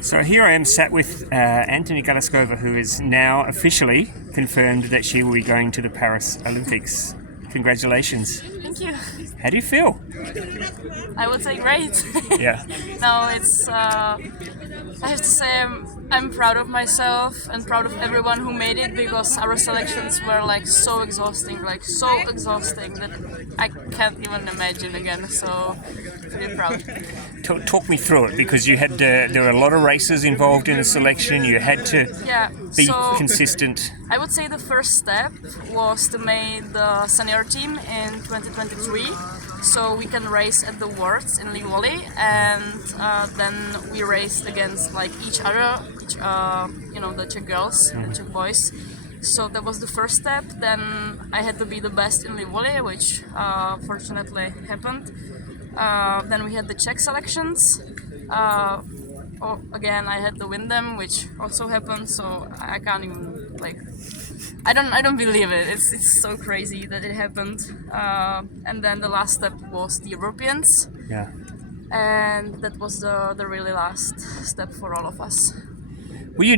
So here I am sat with Antonie Galuskova, who is now officially confirmed that she will be going to the Paris Olympics. Congratulations. Thank you. How do you feel? I would say great. Yeah. No, it's. I have to say I'm proud of myself and proud of everyone who made it, because our selections were so exhausting that I can't even imagine again. So pretty proud. Talk me through it, because you had there were a lot of races involved in the selection. You had to be consistent. I would say the first step was to make the senior team in 2023, so we can race at the Worlds in Livoli, and then we raced against each other, the Czech girls, the Czech boys. So that was the first step. Then I had to be the best in Livoli, which fortunately happened. Then we had the Czech selections. Again, I had to win them, which also happened. So I can't even I don't believe it. It's so crazy that it happened. And then the last step was the Europeans. Yeah. And that was the really last step for all of us. Were you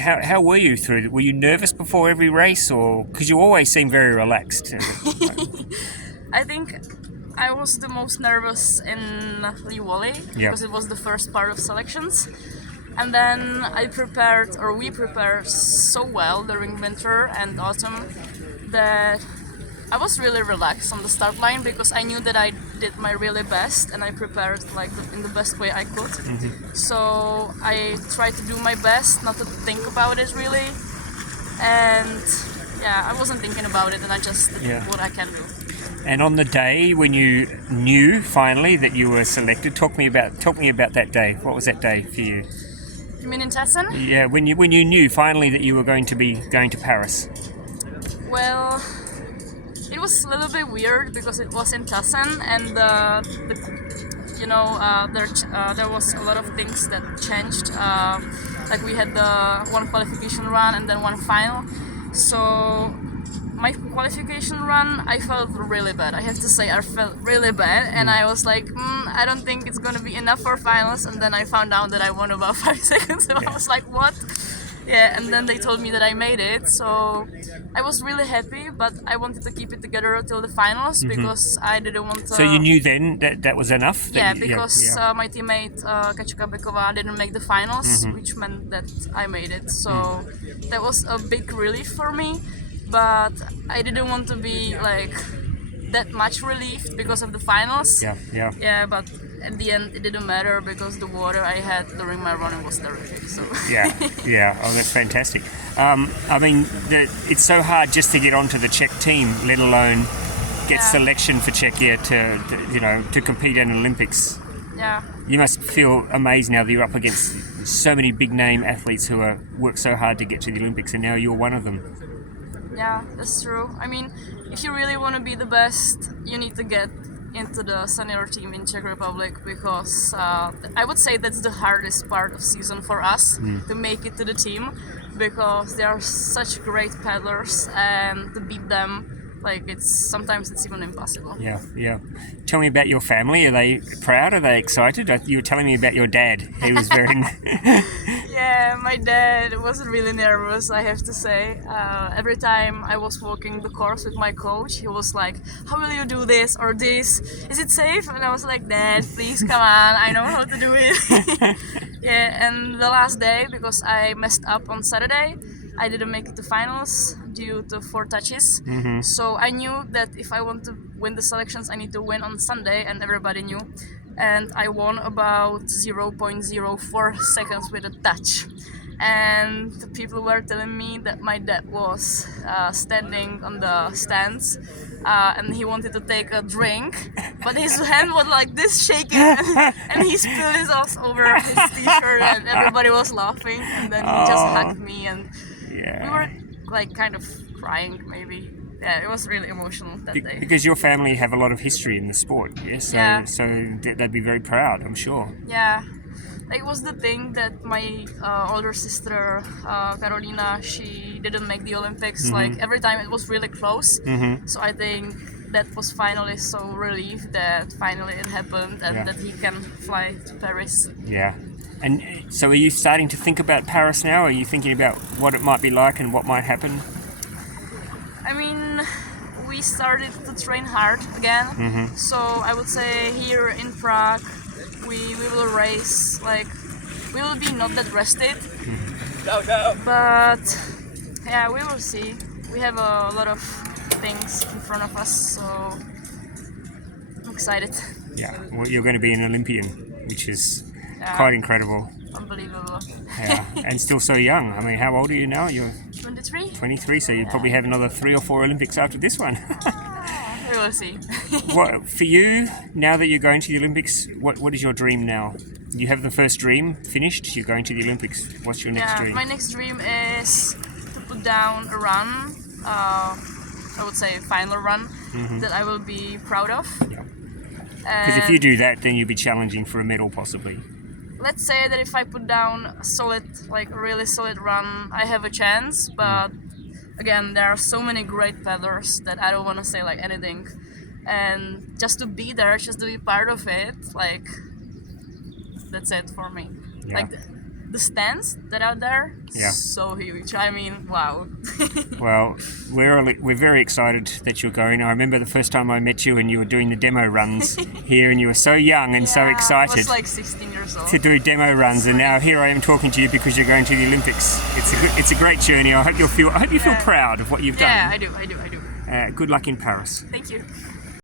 how were you through it? Were you nervous before every race, or because you always seem very relaxed? I think I was the most nervous in Livoli because it was the first part of selections. And then we prepared so well during winter and autumn that I was really relaxed on the start line, because I knew that I did my really best and I prepared in the best way I could. Mm-hmm. So I tried to do my best not to think about it really. And I wasn't thinking about it, and I just did what I can do. And on the day when you knew finally that you were selected, talk me about that day. What was that day for you? You mean in Tessen? Yeah, when you knew finally that you were going to be going to Paris. Well, it was a little bit weird because it was in Tessen, and there was a lot of things that changed. We had the one qualification run and then one final. So my qualification run, I felt really bad. I have to say, I felt really bad, and I was like, I don't think it's gonna be enough for finals. And then I found out that I won about 5 seconds, so I was like, what? Yeah, and then they told me that I made it, so I was really happy, but I wanted to keep it together until the finals, because I didn't want to... So you knew then that was enough? Because my teammate Czech K1 didn't make the finals, which meant that I made it, so that was a big relief for me, but I didn't want to be that much relieved because of the finals. Yeah, but at the end it didn't matter, because the water I had during my running was terrific. So Oh, that's fantastic. It's so hard just to get onto the Czech team, let alone get selection for Czechia to compete in Olympics. Yeah. You must feel amazed now that you're up against so many big name athletes who work so hard to get to the Olympics, and now you're one of them. Yeah, that's true. I mean, if you really want to be the best, you need to get into the senior team in Czech Republic, because I would say that's the hardest part of season for us, to make it to the team, because they are such great paddlers, and to beat them, sometimes it's even impossible. Yeah. Tell me about your family. Are they proud? Are they excited? You were telling me about your dad. He was very... Yeah, my dad was really nervous, I have to say. Every time I was walking the course with my coach, he was like, how will you do this or this? Is it safe? And I was like, Dad, please, come on, I know how to do it. Yeah, and the last day, because I messed up on Saturday, I didn't make it to finals due to 4 touches. So I knew that if I want to win the selections, I need to win on Sunday, and everybody knew. And I won about 0.04 seconds with a touch. And the people were telling me that my dad was standing on the stands, and he wanted to take a drink, but his hand was like this shaking, and he spilled his sauce over his t-shirt, and everybody was laughing, and then he just hugged me, and we were kind of crying maybe. Yeah, it was really emotional that day. Because your family have a lot of history in the sport, yes? So they'd be very proud, I'm sure. Yeah. It was the thing that my older sister, Carolina, she didn't make the Olympics. Every time it was really close. So I think that was finally so relieved that finally it happened, and that he can fly to Paris. Yeah. And so are you starting to think about Paris now? Are you thinking about what it might be like and what might happen? I mean, we started to train hard again. So I would say here in Prague, we will race, like, we will be not that rested. But yeah, we will see. We have a lot of things in front of us, so I'm excited. Yeah, well, you're going to be an Olympian, which is quite incredible. Unbelievable. Yeah, and still so young. I mean, how old are you now? You're 23? 23, so you probably have another 3 or 4 Olympics after this one. We will see. What for you, now that you're going to the Olympics, what is your dream now? You have the first dream finished, you're going to the Olympics. What's your next dream? My next dream is to put down a run, I would say final run, that I will be proud of. Yeah. Because if you do that, then you'll be challenging for a medal possibly. Let's say that if I put down a solid, like a really solid run, I have a chance, but again, there are so many great paddlers that I don't want to say like anything. And just to be there, just to be part of it, like, that's it for me. Yeah. Like the stands that are there, Yeah. so huge. I mean, wow. Well, we're very excited that you're going. I remember the first time I met you and you were doing the demo runs here, and you were so young and so I excited was like 16 years old. to do demo runs, and now here I am talking to you because you're going to the Olympics. It's a great journey. I hope you feel proud of what you've done. Yeah, I do. Good luck in Paris. Thank you.